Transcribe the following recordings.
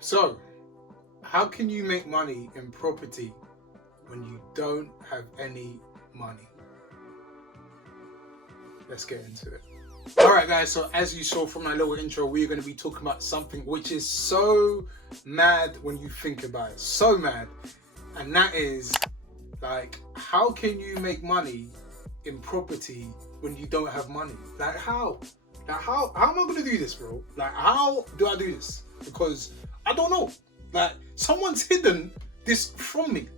So, how can you make money in property when you don't have any money? Let's get into it. Alright guys, so as you saw from my little intro, we're going to be talking about something which is so mad when you think about it. So mad. And that is, like, how can you make money in property when you don't have money? Like, how? Like, how am I going to do this, bro? Like, how do I do this? Because I don't know. Like, someone's hidden this from me.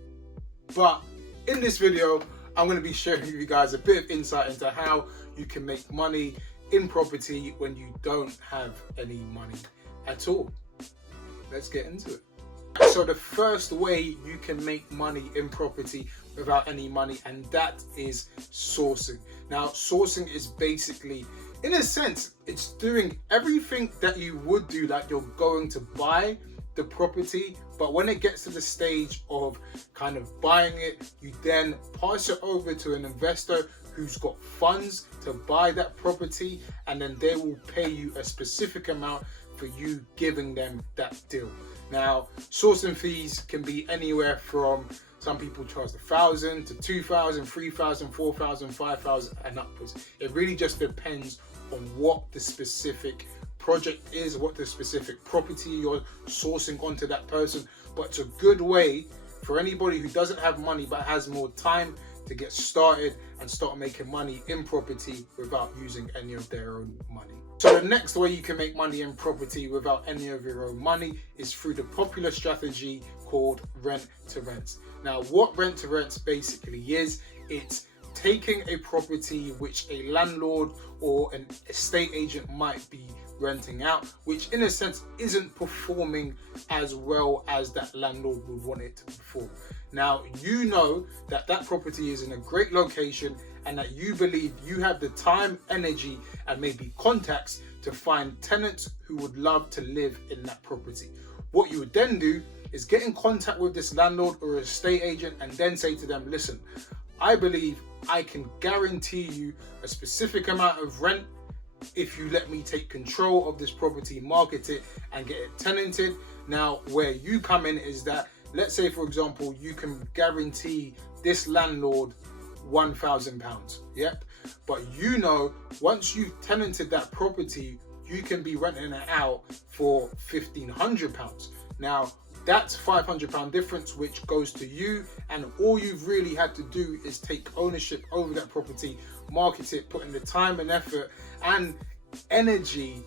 But in this video, I'm going to be sharing with you guys a bit of insight into how you can make money in property when you don't have any money at all. Let's get into it. So the first way you can make money in property without any money, and that is sourcing. Now, sourcing is basically, in a sense, it's doing everything that you would do, like you're going to buy the property, but when it gets to the stage of kind of buying it, you then pass it over to an investor who's got funds to buy that property, and then they will pay you a specific amount for you giving them that deal. Now, sourcing fees can be anywhere from, some people charge $1,000 to $2,000, $3,000, $4,000, $5,000 and upwards. It really just depends on what the specific project is, what the specific property you're sourcing onto that person. But it's a good way for anybody who doesn't have money but has more time to get started and start making money in property without using any of their own money. So the next way you can make money in property without any of your own money is through the popular strategy called rent to rent. Now, what rent to rent basically is, it's taking a property which a landlord or an estate agent might be renting out, which in a sense isn't performing as well as that landlord would want it to perform. Now, you know that that property is in a great location and that you believe you have the time, energy, and maybe contacts to find tenants who would love to live in that property. What you would then do is get in contact with this landlord or estate agent and then say to them, listen, I believe I can guarantee you a specific amount of rent if you let me take control of this property, market it, and get it tenanted. Now, where you come in is that, let's say for example, you can guarantee this landlord £1,000, yep, but you know once you've tenanted that property, you can be renting it out for £1,500. Now, that's £500 difference which goes to you, and all you've really had to do is take ownership over that property, market it, put in the time and effort and energy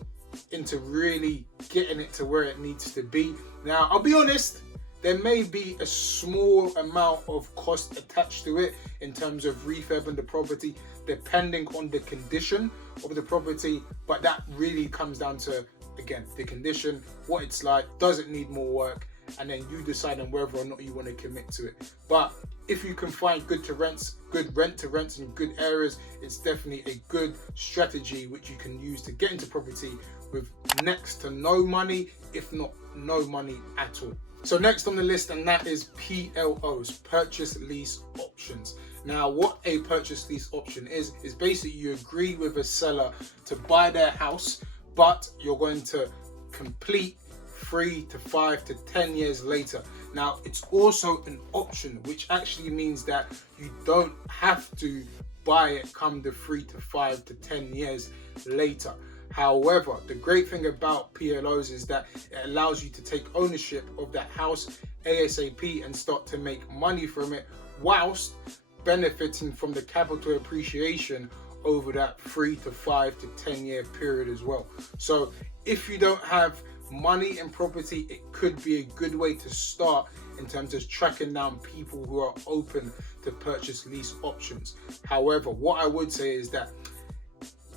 into really getting it to where it needs to be. Now, I'll be honest, there may be a small amount of cost attached to it in terms of refurbing the property, depending on the condition of the property, but that really comes down to, again, the condition, what it's like, does it need more work, and then you decide on whether or not you want to commit to it. But if you can find good rent to rents in good areas, it's definitely a good strategy which you can use to get into property with next to no money, if not no money at all. So next on the list, and that is PLOs, purchase lease options. Now, what a purchase lease option is basically you agree with a seller to buy their house, but you're going to complete 3 to 5 to 10 years later. Now, it's also an option, which actually means that you don't have to buy it come the 3 to 5 to 10 years later. However, the great thing about PLOs is that it allows you to take ownership of that house ASAP and start to make money from it whilst benefiting from the capital appreciation over that 3 to 5 to 10 year period as well. So if you don't have money in property, it could be a good way to start in terms of tracking down people who are open to purchase lease options. However, what I would say is that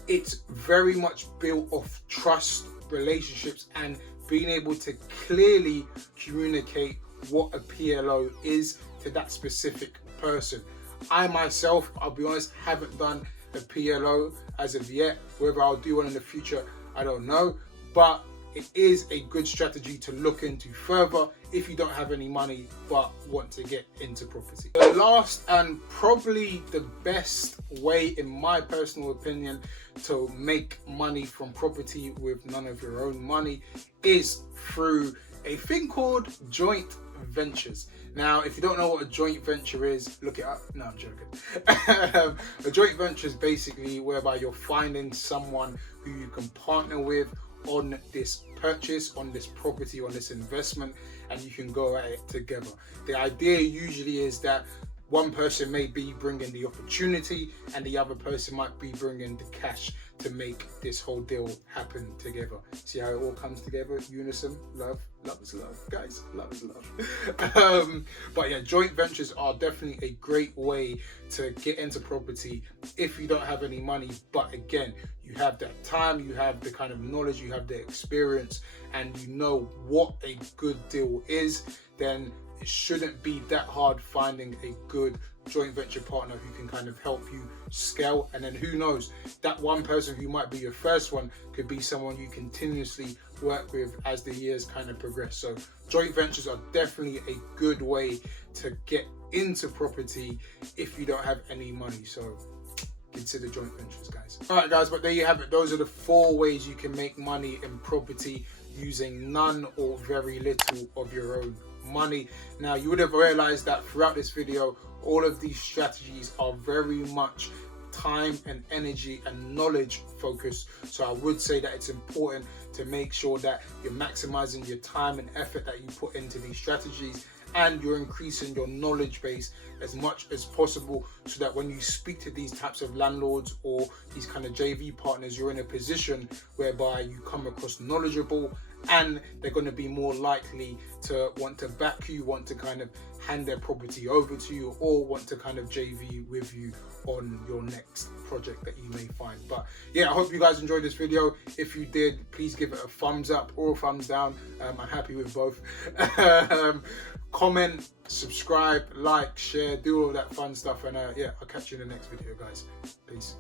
it's very much built off trust, relationships, and being able to clearly communicate what a PLO is to that specific person. I myself, I'll be honest, haven't done a PLO as of yet. Whether I'll do one in the future, I don't know, but it is a good strategy to look into further if you don't have any money but want to get into property. The last and probably the best way, in my personal opinion, to make money from property with none of your own money is through a thing called joint ventures. Now, if you don't know what a joint venture is, look it up. No, I'm joking. A joint venture is basically whereby you're finding someone who you can partner with on this purchase, on this property, on this investment, and you can go at it together. The idea usually is that one person may be bringing the opportunity and the other person might be bringing the cash to make this whole deal happen together. See how it all comes together? Unison, love is love, guys. Love is love. But yeah, joint ventures are definitely a great way to get into property if you don't have any money. But again, you have that time, you have the kind of knowledge, you have the experience, and you know what a good deal is, then it shouldn't be that hard finding a good joint venture partner who can kind of help you scale. And then who knows, that one person who might be your first one could be someone you continuously work with as the years kind of progress. So joint ventures are definitely a good way to get into property if you don't have any money. So consider joint ventures, guys. All right, guys, but there you have it. Those are the 4 ways you can make money in property using none or very little of your own money. Now, you would have realized that throughout this video, all of these strategies are very much time and energy and knowledge focused. So I would say that it's important to make sure that you're maximizing your time and effort that you put into these strategies, and you're increasing your knowledge base as much as possible, so that when you speak to these types of landlords or these kind of JV partners, you're in a position whereby you come across knowledgeable, and they're going to be more likely to want to back you, want to kind of hand their property over to you, or want to kind of JV with you on your next project that you may find. But yeah, I hope you guys enjoyed this video. If you did, please give it a thumbs up or a thumbs down. I'm happy with both. Comment, subscribe, like, share, do all that fun stuff, and yeah, I'll catch you in the next video, guys. Peace.